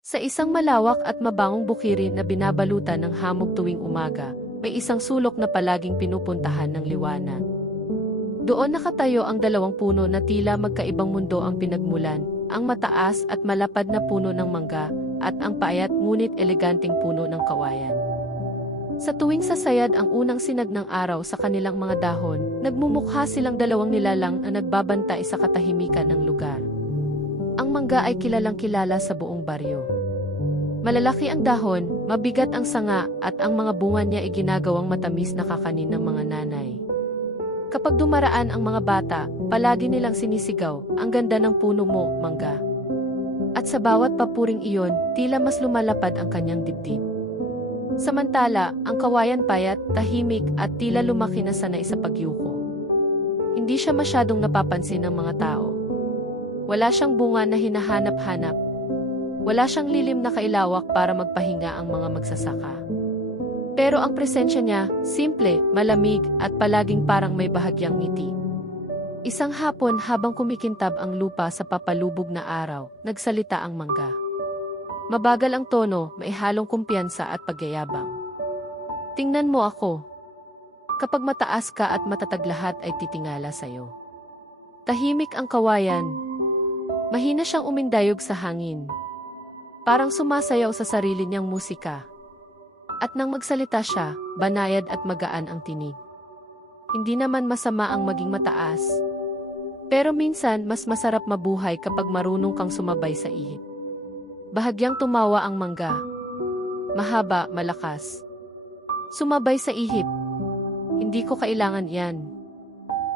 Sa isang malawak at mabangong bukirin na binabalutan ng hamog tuwing umaga, may isang sulok na palaging pinupuntahan ng liwanag. Doon nakatayo ang dalawang puno na tila magkaibang mundo ang pinagmulan, ang mataas at malapad na puno ng mangga, at ang paayat ngunit eleganteng puno ng kawayan. Sa tuwing sasayad ang unang sinag ng araw sa kanilang mga dahon, nagmumukha silang dalawang nilalang na nagbabantay sa katahimikan ng lugar. Ang mangga ay kilalang kilala sa buong baryo. Malalaki ang dahon, mabigat ang sanga at ang mga bunga niya ay ginagawang matamis na kakanin ng mga nanay. Kapag dumaraan ang mga bata, palagi nilang sinisigaw, ang ganda ng puno mo, mangga. At sa bawat papuring iyon, tila mas lumalapad ang kanyang dibdib. Samantala, ang kawayan payat, tahimik at tila lumaki na sanay sa pagyuko. Hindi siya masyadong napapansin ng mga tao. Wala siyang bunga na hinahanap-hanap. Wala siyang lilim na kailawak para magpahinga ang mga magsasaka. Pero ang presensya niya, simple, malamig, at palaging parang may bahagyang ngiti. Isang hapon habang kumikintab ang lupa sa papalubog na araw, nagsalita ang mangga. Mabagal ang tono, may halong kumpiyansa at pagyayabang. Tingnan mo ako. Kapag mataas ka at matatag lahat ay titingala sa'yo. Tahimik ang kawayan. Mahina siyang umindayog sa hangin. Parang sumasayaw sa sarili niyang musika. At nang magsalita siya, banayad at magaan ang tinig. Hindi naman masama ang maging mataas. Pero minsan, mas masarap mabuhay kapag marunong kang sumabay sa ihip. Bahagyang tumawa ang mangga. Mahaba, malakas. Sumabay sa ihip. Hindi ko kailangan yan.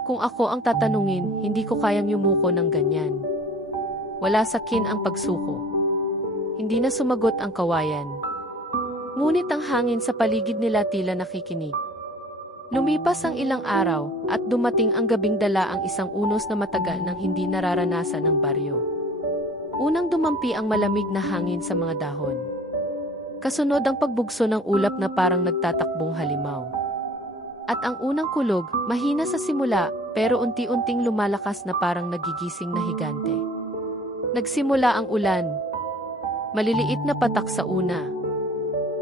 Kung ako ang tatanungin, hindi ko kayang yumuko ng ganyan. Wala sakin ang pagsuko. Hindi na sumagot ang kawayan. Ngunit ang hangin sa paligid nila tila nakikinig. Lumipas ang ilang araw at dumating ang gabing dala ang isang unos na matagal nang hindi nararanasan ng baryo. Unang dumampi ang malamig na hangin sa mga dahon. Kasunod ang pagbugso ng ulap na parang nagtatakbong halimaw. At ang unang kulog, mahina sa simula, pero unti-unting lumalakas na parang nagigising na higante. Nagsimula ang ulan. Maliliit na patak sa una.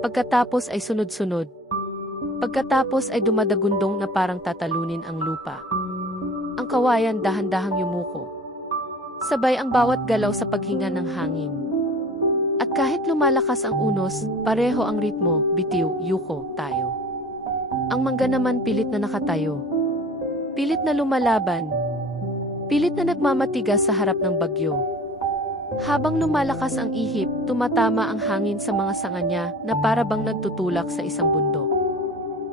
Pagkatapos ay sunod-sunod. Pagkatapos ay dumadagundong na parang tatalunin ang lupa. Ang kawayan dahan-dahang yumuko. Sabay ang bawat galaw sa paghinga ng hangin. At kahit lumalakas ang unos, pareho ang ritmo, bitiw, yuko, tayo. Ang mangga naman pilit na nakatayo. Pilit na lumalaban. Pilit na nagmamatigas sa harap ng bagyo. Habang lumalakas ang ihip, tumatama ang hangin sa mga sanga niya na para bang nagtutulak sa isang bundok.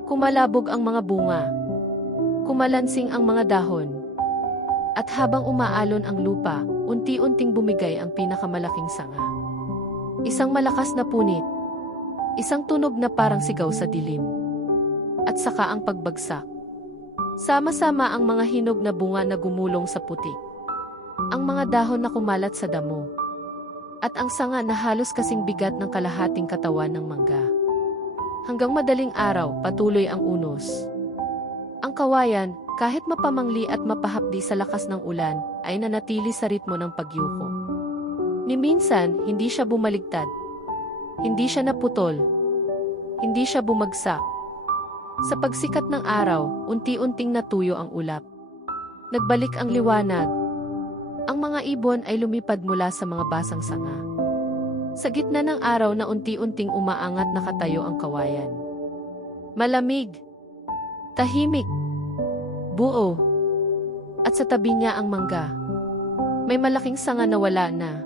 Kumalabog ang mga bunga. Kumalansing ang mga dahon. At habang umaalon ang lupa, unti-unting bumigay ang pinakamalaking sanga. Isang malakas na punit. Isang tunog na parang sigaw sa dilim. At saka ang pagbagsak. Sama-sama ang mga hinog na bunga na gumulong sa putik. Ang mga dahon na kumalat sa damo. At ang sanga na halos kasing bigat ng kalahating katawan ng mangga. Hanggang madaling araw, patuloy ang unos. Ang kawayan, kahit mapamangli at mapahapdi sa lakas ng ulan, ay nanatili sa ritmo ng pagyuko. Ni minsan, hindi siya bumaligtad. Hindi siya naputol. Hindi siya bumagsak. Sa pagsikat ng araw, unti-unting natuyo ang ulap. Nagbalik ang liwanag. Ang mga ibon ay lumipad mula sa mga basang sanga. Sa gitna ng araw na unti-unting umaangat nakatayo ang kawayan. Malamig. Tahimik. Buo. At sa tabi niya ang mangga. May malaking sanga na wala na.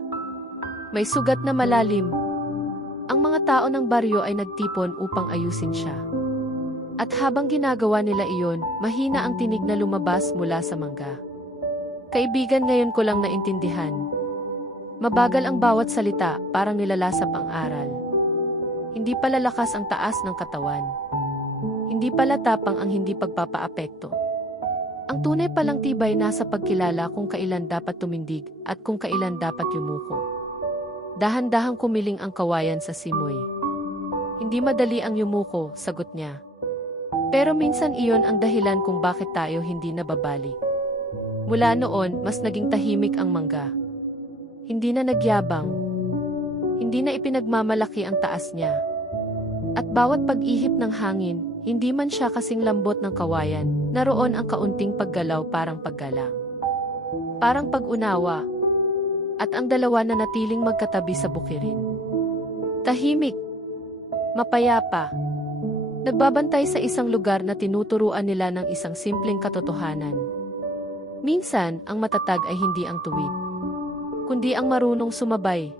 May sugat na malalim. Ang mga tao ng baryo ay nagtipon upang ayusin siya. At habang ginagawa nila iyon, mahina ang tinig na lumabas mula sa mangga. Kaibigan ngayon ko lang naintindihan. Mabagal ang bawat salita, parang nilalasap ang aral. Hindi pala lakas ang taas ng katawan. Hindi pala tapang ang hindi pagpapaapekto. Ang tunay palang tibay nasa pagkilala kung kailan dapat tumindig at kung kailan dapat yumuko. Dahan-dahang kumiling ang kawayan sa simoy. Hindi madali ang yumuko, sagot niya. Pero minsan iyon ang dahilan kung bakit tayo hindi nababalik. Mula noon, mas naging tahimik ang mangga. Hindi na nagyabang. hindi na ipinagmamalaki ang taas niya. At bawat pag-ihip ng hangin, hindi man siya kasing lambot ng kawayan, naroon ang kaunting paggalaw parang paggalang. Parang pag-unawa. At ang dalawa na natiling magkatabi sa bukirin. Tahimik. Mapayapa. Nagbabantay sa isang lugar na tinuturuan nila ng isang simpleng katotohanan. Minsan, ang matatag ay hindi ang tuwid, kundi ang marunong sumabay